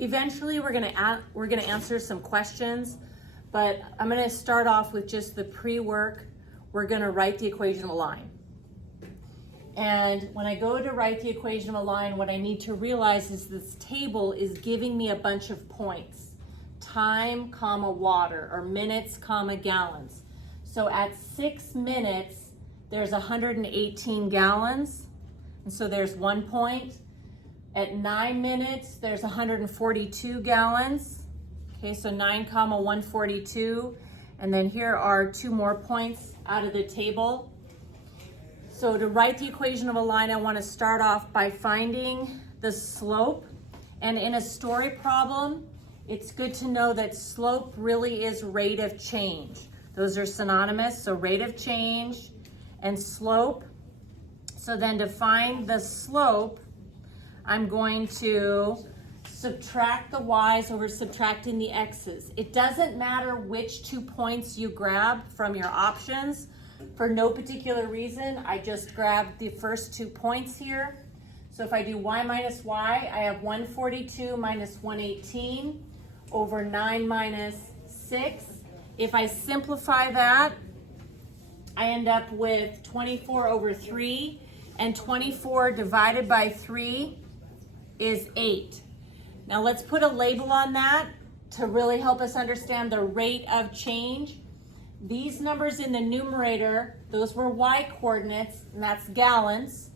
eventually we're gonna answer some questions, but I'm gonna start off with just the pre-work. We're gonna write the equation of a line. And when I go to write the equation of a line, what I need to realize is this table is giving me a bunch of points. Time, comma, water, or minutes, comma, gallons. So at 6 minutes, there's 118 gallons. And so there's 1 point. At 9 minutes, there's 142 gallons. Okay, so 9 comma 142. And then here are 2 more points out of the table. So to write the equation of a line, I want to start off by finding the slope. And in a story problem, it's good to know that slope really is rate of change. Those are synonymous, so rate of change and slope. So then to find the slope, I'm going to subtract the y's over subtracting the x's. It doesn't matter which 2 points you grab from your options. For no particular reason, I just grabbed the first 2 points here. So if I do y minus y, I have 142 minus 118 over 9 minus 6. If I simplify that, I end up with 24 over 3, and 24 divided by 3 is 8. Now let's put a label on that to really help us understand the rate of change. These numbers in the numerator, those were y coordinates, and that's gallons.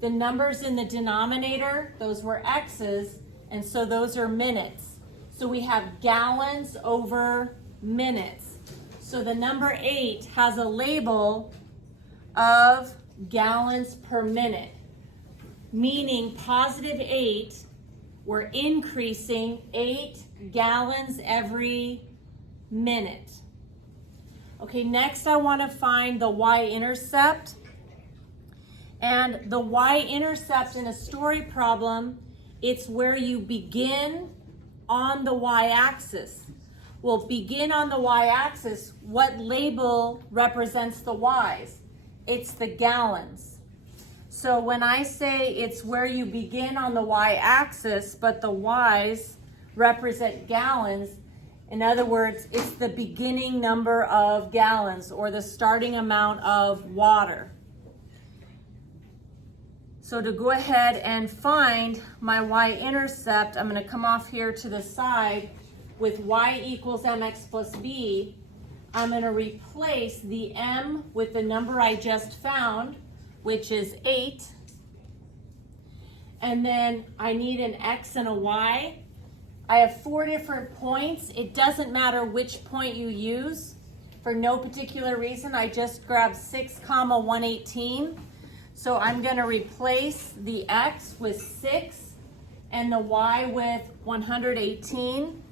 The numbers in the denominator, those were x's, and so those are minutes. So we have gallons over minutes. So the number 8 has a label of gallons per minute, meaning positive 8, we're increasing 8 gallons every minute. Okay, next I want to find the y-intercept. And the y-intercept in a story problem, it's where you begin on the y-axis. Well, begin on the y-axis, what label represents the y's? It's the gallons. So when I say it's where you begin on the y-axis, but the y's represent gallons, in other words, it's the beginning number of gallons or the starting amount of water. So to go ahead and find my y-intercept, I'm going to come off here to the side with y equals mx plus b. I'm going to replace the m with the number I just found, which is 8. And then I need an x and a y. I have 4 different points. It doesn't matter which point you use. For no particular reason, I just grabbed 6 comma 118. So I'm going to replace the x with 6 and the y with 118.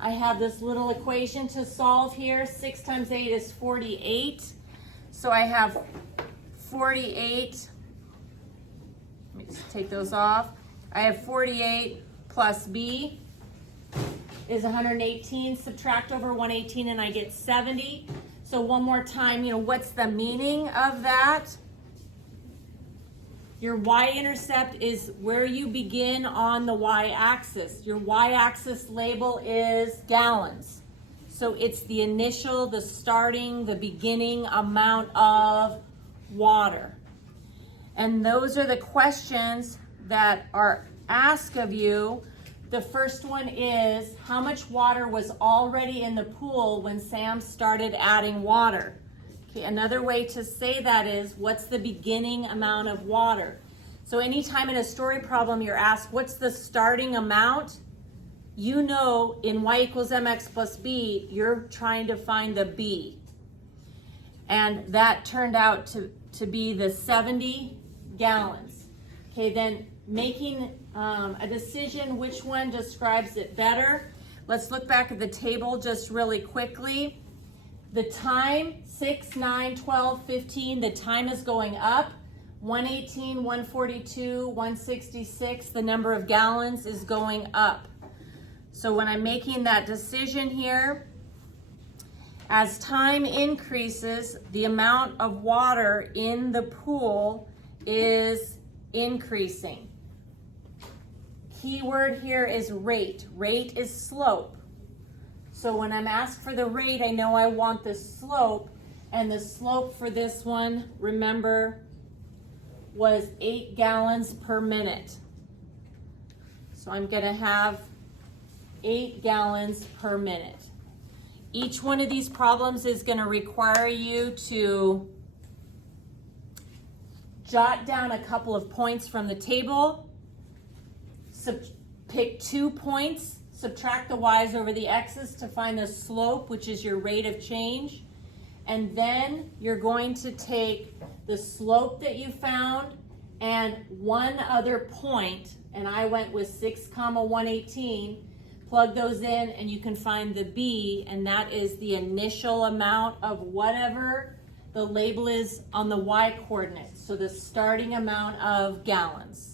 I have this little equation to solve here. 6 times 8 is 48. So I have 48. Let me just take those off. I have 48 plus b is 118. Subtract over 118 and I get 70. So one more time, what's the meaning of that? Your y-intercept is where you begin on the y-axis. Your y-axis label is gallons. So it's the initial, the starting, the beginning amount of water. And those are the questions that are asked of you. The first one is, how much water was already in the pool when Sam started adding water? Okay, another way to say that is, what's the beginning amount of water? So anytime in a story problem you're asked, what's the starting amount? In y equals mx plus b, you're trying to find the b. And that turned out to be the 70 gallons. Okay, then making a decision, which one describes it better? Let's look back at the table just really quickly. The time, 6, 9, 12, 15, the time is going up. 118, 142, 166, the number of gallons is going up. So when I'm making that decision here, as time increases, the amount of water in the pool is increasing. key word here is rate. Rate is slope. So when I'm asked for the rate, I know I want the slope, and the slope for this one, remember, was 8 gallons per minute. So I'm gonna have 8 gallons per minute. Each one of these problems is gonna require you to jot down a couple of points from the table, pick 2 points, subtract the y's over the x's to find the slope, which is your rate of change. And then you're going to take the slope that you found and one other point, and I went with 6,118, plug those in and you can find the B, and that is the initial amount of whatever the label is on the y coordinates, so the starting amount of gallons.